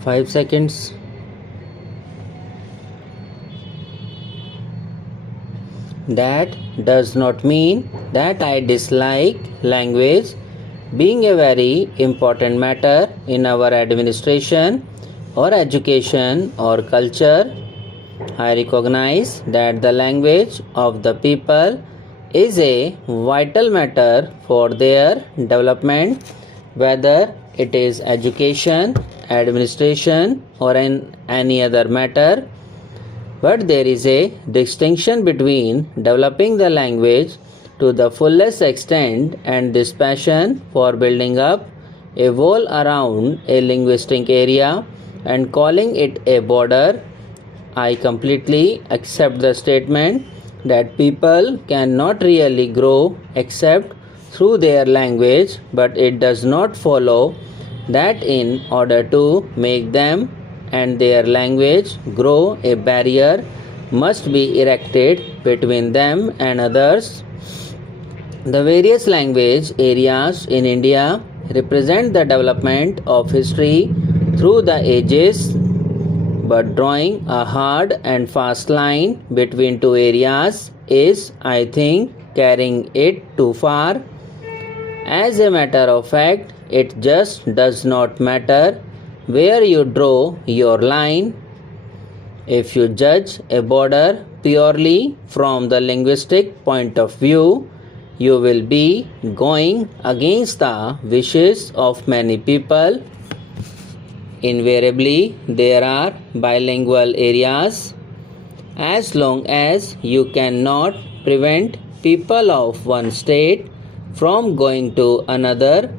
5 seconds. That does not mean that I dislike language being a very important matter in our administration or education or culture. I recognize that the language of the people is a vital matter for their development, whether it is education, administration, or any other matter. But there is a distinction between developing the language to the fullest extent and this passion for building up a wall around a linguistic area and calling it a border. I completely accept the statement that people cannot really grow except through their language, but it does not follow that in order to make them and their language grow, a barrier must be erected between them and others. The various language areas in India represent the development of history through the ages, but drawing a hard and fast line between two areas is, I think, carrying it too far. As a matter of fact, it just does not matter where you draw your line. If you judge a border purely from the linguistic point of view, you will be going against the wishes of many people. Invariably, there are bilingual areas. As long as you cannot prevent people of one state from going to another,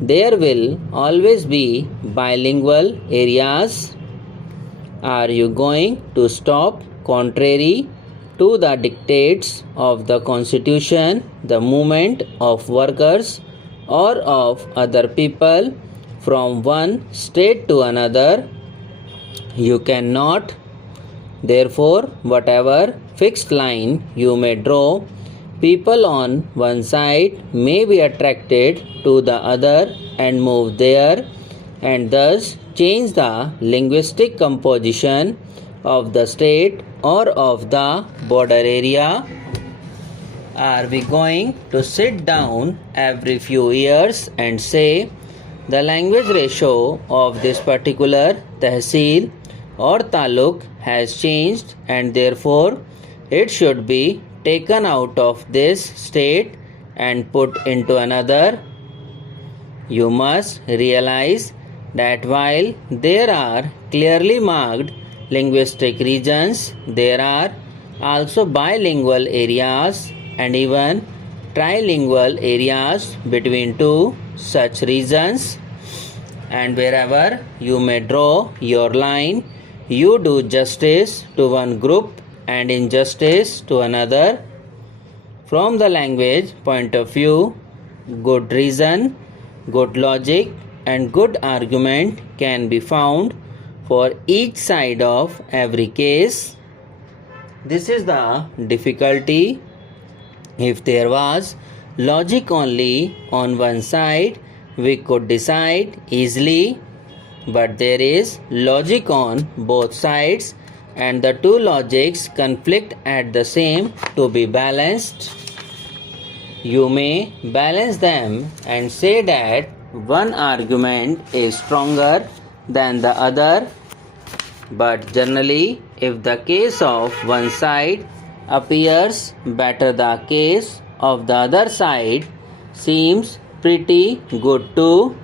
there will always be bilingual areas. Are you going to stop, contrary to the dictates of the Constitution, the movement of workers or of other people from one state to another? You cannot. Therefore, whatever fixed line you may draw, people on one side may be attracted to the other and move there, and thus change the linguistic composition of the state or of the border area. Are we going to sit down every few years and say the language ratio of this particular tehsil or taluk has changed and therefore it should be taken out of this state and put into another? You must realize that while there are clearly marked linguistic regions, there are also bilingual areas and even trilingual areas between two such regions. And wherever you may draw your line, you do justice to one group and injustice to another. From the language point of view, good reason, good logic, and good argument can be found for each side of every case. This is the difficulty. If there was logic only on one side, we could decide easily, but there is logic on both sides and the two logics conflict at the same to be balanced. You may balance them and say that one argument is stronger than the other, but generally, if the case of one side appears better, the case of the other side seems pretty good too.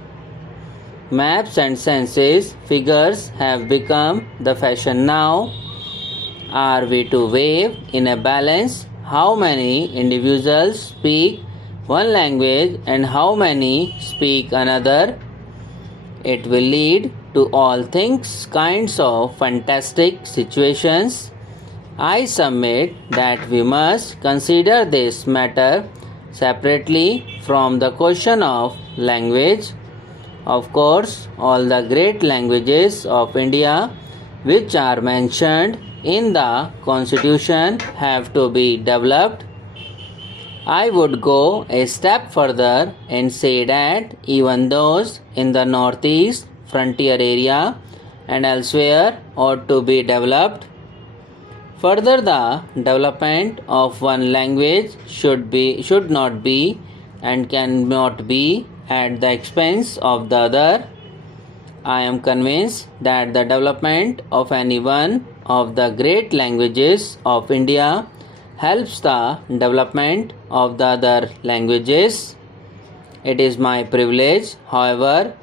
Maps and census figures have become the fashion now. Are we to weigh in a balance how many individuals speak one language and how many speak another? It will lead to all things kinds of fantastic situations. I submit that we must consider this matter separately from the question of language. Of course, all the great languages of India which are mentioned in the Constitution have to be developed. I would go a step further and say that even those in the northeast frontier area and elsewhere ought to be developed. Further, the development of one language should not be and cannot be at the expense of the other. I am convinced that the development of any one of the great languages of India helps the development of the other languages. It is my privilege, however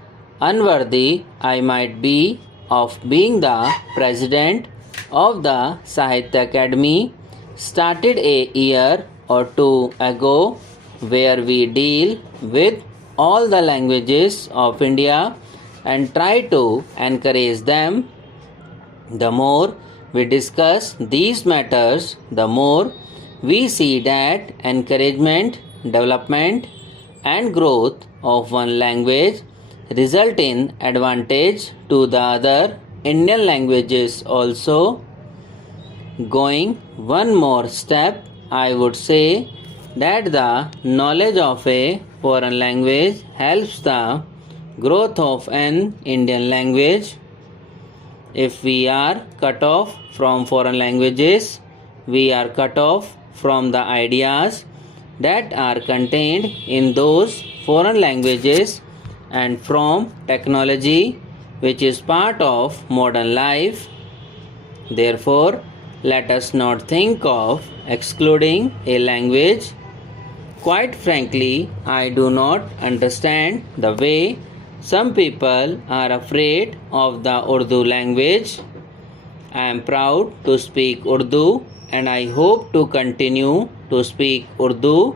unworthy I might be, of being the president of the Sahitya Academy, started a year or two ago, where we deal with all the languages of India and try to encourage them. The more we discuss these matters, the more we see that encouragement, development, and growth of one language result in advantage to the other Indian languages also. Going one more step, I would say that the knowledge of a foreign language helps the growth of an Indian language. If we are cut off from foreign languages, we are cut off from the ideas that are contained in those foreign languages and from technology, which is part of modern life. Therefore, let us not think of excluding a language. Quite frankly, I do not understand the way some people are afraid of the Urdu language. I am proud to speak Urdu and I hope to continue to speak Urdu.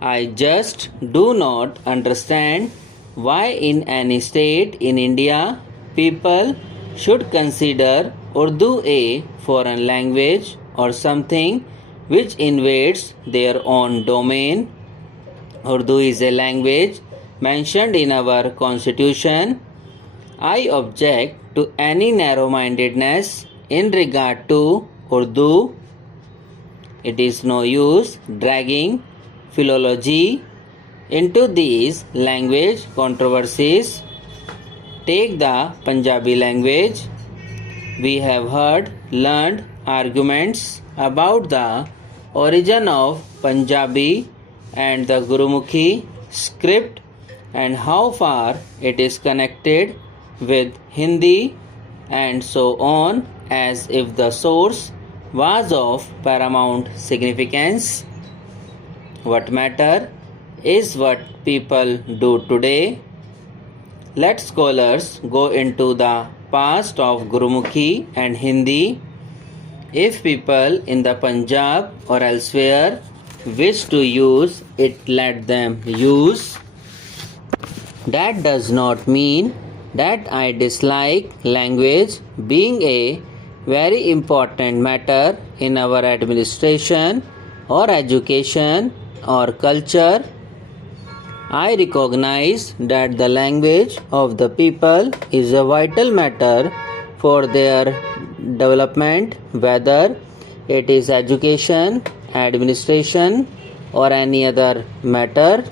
I just do not understand why in any state in India people should consider Urdu a foreign language or something which invades their own domain. Urdu is a language mentioned in our constitution. I object to any narrow-mindedness in regard to Urdu. It is no use dragging philology into these language controversies. Take the Punjabi language. We have learned arguments about the origin of Punjabi and the Gurumukhi script and how far it is connected with Hindi and so on, as if the source was of paramount significance. What matter is what people do today. Let scholars go into the past of Gurumukhi and Hindi. If people in the Punjab or elsewhere wish to use it, let them use. That does not mean that I dislike language being a very important matter in our administration or education or culture. I recognize that the language of the people is a vital matter for their development, whether it is education, administration, or any other matter.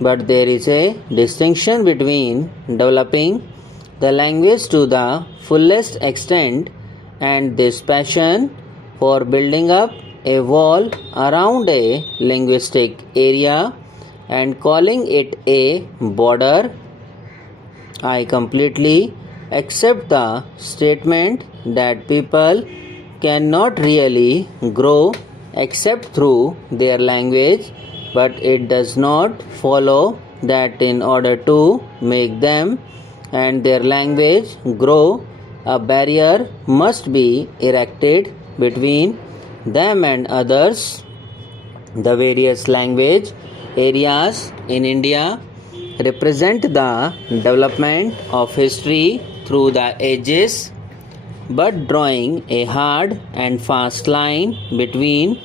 But there is a distinction between developing the language to the fullest extent and this passion for building up a wall around a linguistic area and calling it a border. I completely accept the statement that people cannot really grow except through their language, but it does not follow that in order to make them and their language grow, a barrier must be erected between them and others. The various language areas in India represent the development of history through the ages, but drawing a hard and fast line between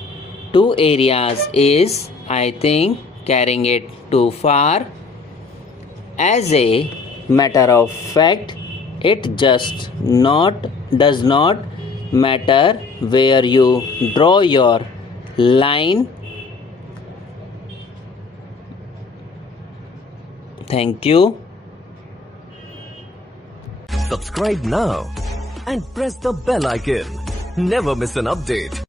two areas is, I think, carrying it too far. As a matter of fact, it just does not matter where you draw your line. Thank you. Subscribe now and press the bell icon. Never miss an update.